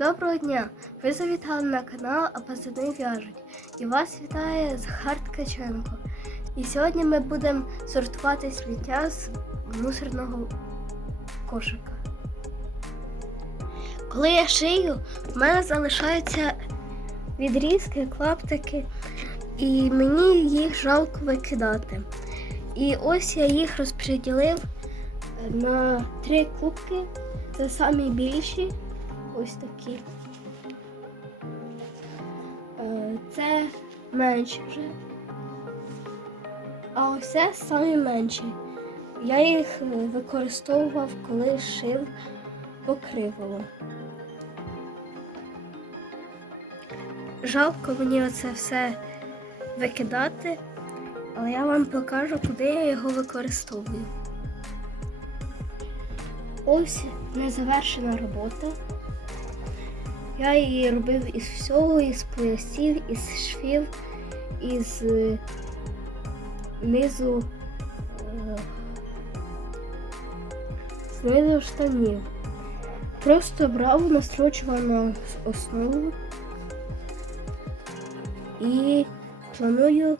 Доброго дня! Ви завітали на канал А пацани в'яжуть. І вас вітає Захар Ткаченко. І сьогодні ми будемо сортувати сміття з мусорного кошика. Коли я шию, в мене залишаються відрізки, клаптики, і мені їх жалко викидати. І ось я їх розподілив на три кубки. Це самі більші. Ось такі. Е, Це менші вже. А ось це самі. Я їх е, використовував, коли шив покривало. Жалко мені оце все викидати, але я вам покажу, куди я його використовую. Ось незавершена робота. Я її робив із всього, із поясів, із швів, із е, низу, е, з штанів. Просто брав настрочувану основу і планую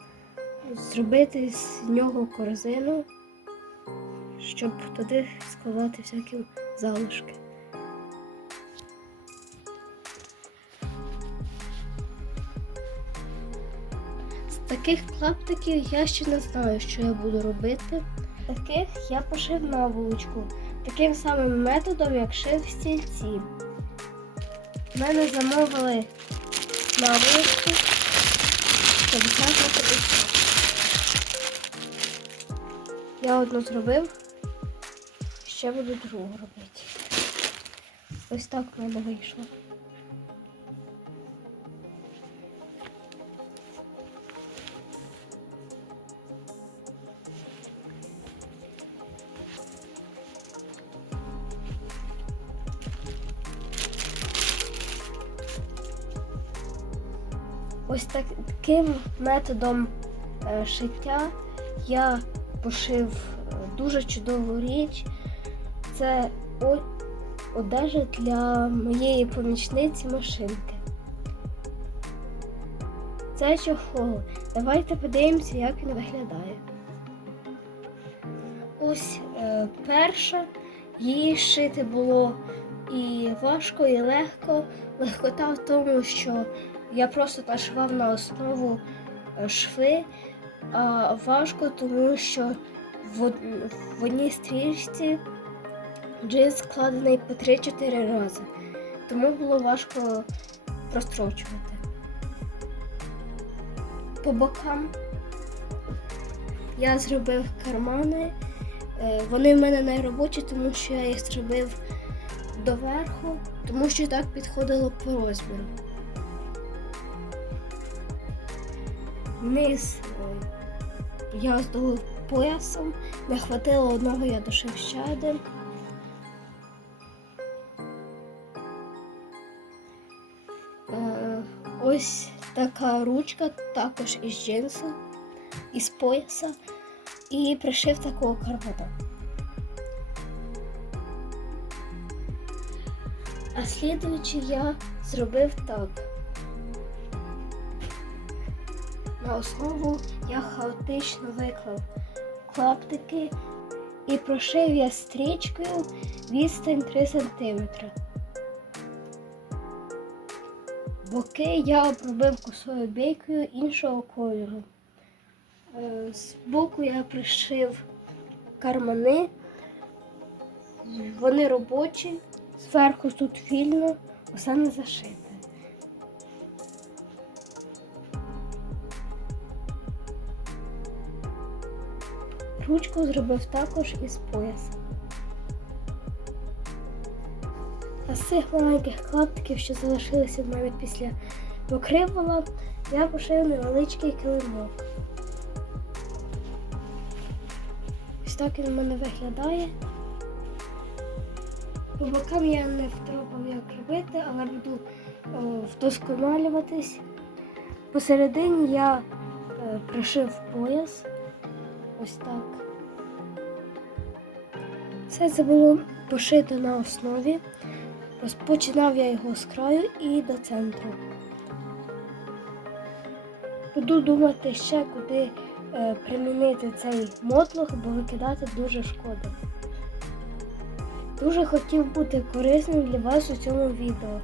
зробити з нього корзину, щоб туди складати всякі залишки. Таких клаптиків я ще не знаю, що я буду робити. Таких я пошив наволочку таким самим методом, як шив стільці. Мене замовили наволочку, щоб зняти ось. Я одну зробив, ще буду другу робити. Ось так в мене вийшло. Ось таким методом е, шиття я пошив е, дуже чудову річ. Це одежа для моєї помічниці машинки. Це чохол. Давайте подивимося, як він виглядає. Ось е, перша. Її шити було і важко, і легко. Легкота в тому, що я просто нашивав на основу е, шви, а важко, тому що в, одній стрічці джинс складений по 3-4 рази. Тому було важко прострочувати. По бокам я зробив кармани. Е, Вони в мене найробочі, тому що я їх зробив доверху, тому що так підходило по розміру. Низ я здолив поясом, не хватило одного, я дошив ще один. Е, Ось така ручка, також із джинсу, із пояса, і пришив такого кармана. А слідуючи я зробив так. На основу я хаотично виклав клаптики і прошив я стрічкою відстань 3 см. Боки я обробив косою бійкою іншого кольору. Е, Збоку я пришив кармани. Вони робочі, зверху тут вільно, усе не зашите. Ручку зробив також із пояса. А з цих маленьких клаптиків, що залишилися в мене після покривала, я пошив невеличкий килимок. Ось так він в мене виглядає. По бокам я не втропав, як робити, але буду о, вдосконалюватись. Посередині я е, пришив пояс. Ось так. Все це було пошито на основі. Розпочинав я його з краю і до центру. Буду думати ще, куди е, примінити цей мотлох, бо викидати дуже шкода. Дуже хотів бути корисним для вас у цьому відео.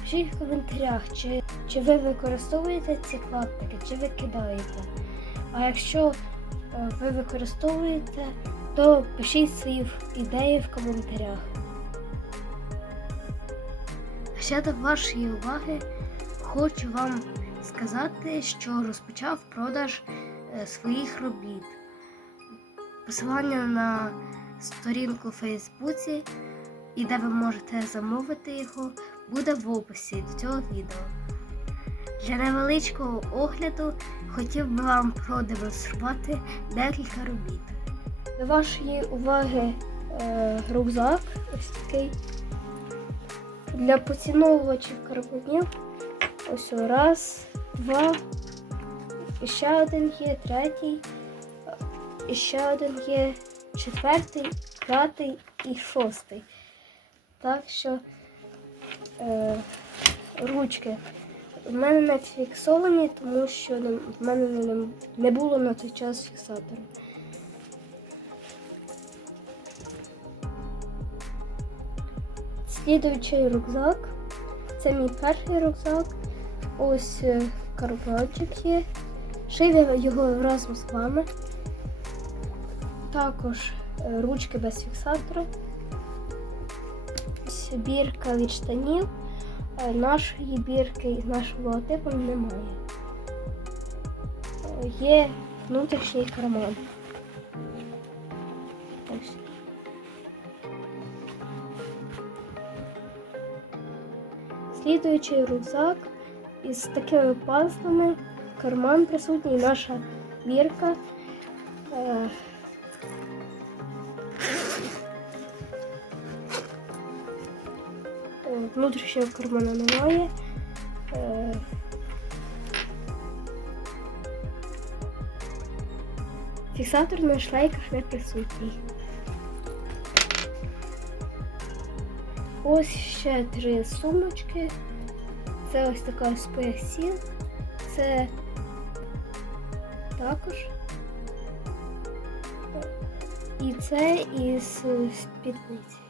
Пишіть в коментарях, чи, чи ви використовуєте ці клаптики, чи викидаєте. А якщо ви використовуєте, то пишіть свої ідеї в коментарях. Ще до вашої уваги хочу вам сказати, що розпочав продаж е, своїх робіт. Посилання на сторінку у Фейсбуці і де ви можете замовити його, буде в описі до цього відео. Для невеличкого огляду хотів би вам продемонструвати декілька робіт. До вашої уваги е, рюкзак ось такий. Для поціновувачів карбонів. Ось раз, два. Ще один є, третій. І ще один є, четвертий, п'ятий і шостий. Так що е, ручки в мене не фіксовані, тому що в мене не, було на той час фіксатора. Слідуючий рюкзак. Це мій перший рюкзак. Ось е, карбончик є. Шив я його разом з вами. Також е, ручки без фіксатора. Бірка від штанів. Е, Нашої бірки з нашим логотипом немає. Е, Є внутрішній карман. Слідуючий рюкзак із такими пазлами, карман присутній, наша бірка. Внутрішнього кармана немає. Е, Фіксатор на шлейках не присутній. Ось ще три сумочки. Це ось така з поясів. Це також. І це із спідниці.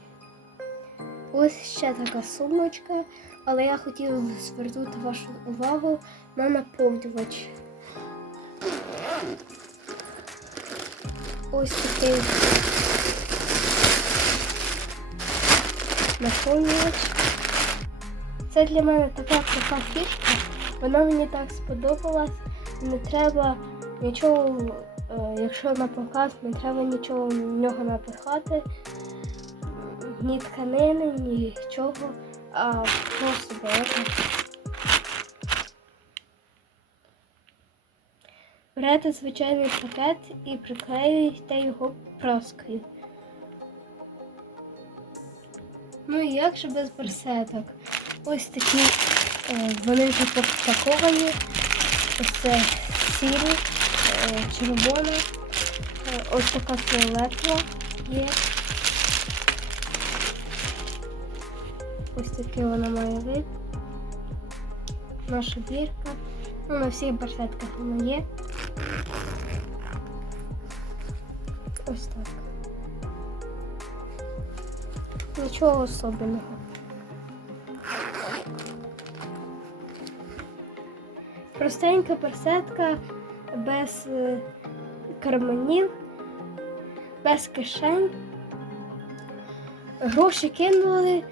Ось ще така сумочка, але я хотів звернути вашу увагу на наповнювач. Ось такий наповнювач. Це для мене така крута фішка. Вона мені так сподобалась. Не треба нічого, е, якщо на показ, не треба нічого в нього напихати. Ні тканини, нічого, а просто берете. Берете звичайний пакет і приклеюєте його праскою. Ну і як же без барсеток? Ось такі е, вони тут запаковані. Ось це сірі, е, червона, е, ось така фіолетова є. Ось такий вона має вид. Наша бірка. Ну, на всіх барсетках вона є. Ось так. Нічого особливого. Простенька персетка без е, карманів, без кишень. Гроші кинули,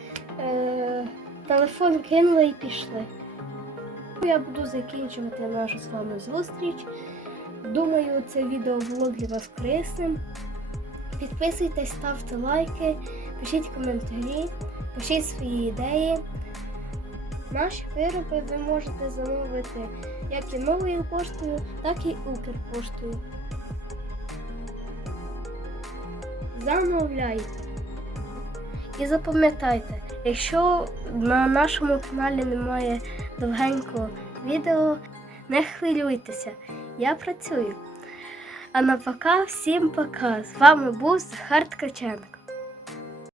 е, телефон кинули і пішли. Я буду закінчувати нашу з вами зустріч. Думаю, це відео було для вас корисним. Підписуйтесь, ставте лайки, пишіть коментарі, пишіть свої ідеї. Наші вироби ви можете замовити як і новою поштою, так і Укрпоштою. Замовляйте. І запам'ятайте, якщо на нашому каналі немає довгенького відео, не хвилюйтеся, я працюю. А на пока всім пока. З вами був Захар Ткаченко.